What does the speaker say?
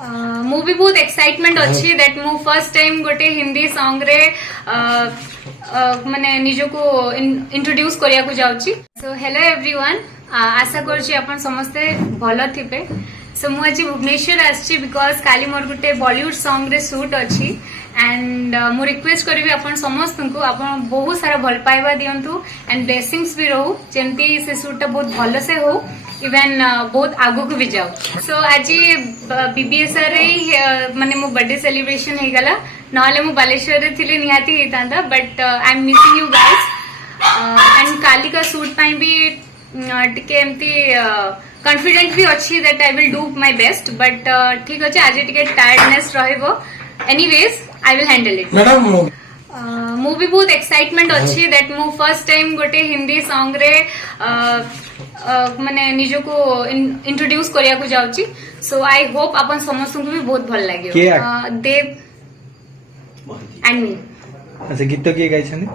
मु भी बहुत एक्साइटमेंट अच्छी दैट मु फर्स्ट टाइम गोटे हिंदी सॉन्ग रे माने निजो को इंट्रोड्यूस करिया को जाउची। सो हेलो एवरीवन, आशा करूची अपन समस्ते भलो थिबे। सो मु आज भुवनेश्वर आछि बिकॉज काली मोर गोटे बॉलीवुड सॉन्ग रे शूट अच्छी एंड मु रिक्वेस्ट करी अपन समस्त को अपन बहुत सारा भल पाइबा दियंतु एंड ब्लेसिंग्स भी रहू जेमती से शूट बहुत भल से हो इवेन बहुत आगु को भी जाओ। सो आज बीबीएसआर माने मो बर्थडे सेलिब्रेशन हो गला नहले मु बालेश्वर रे थिले निहाती हेतांदा but I am missing you guys and काली का शूट पाई भी टिके एमती कॉन्फिडेंट भी अच्छी that I will do my best but ठीक अच्छे आज टिके टायर्डनेस रहइबो anyways I will handle it. Madam मु भी बहुत एक्साइटमेंट अच्छी दैट मु फर्स्ट टाइम गोटे हिंदी सॉन्ग रे माने निजो को इंट्रोड्यूस करिया को जाउची। सो आई होप अपन समस्त को भी बहुत भल लागे। देव एंड मी। अच्छा गीत किए गाइछन?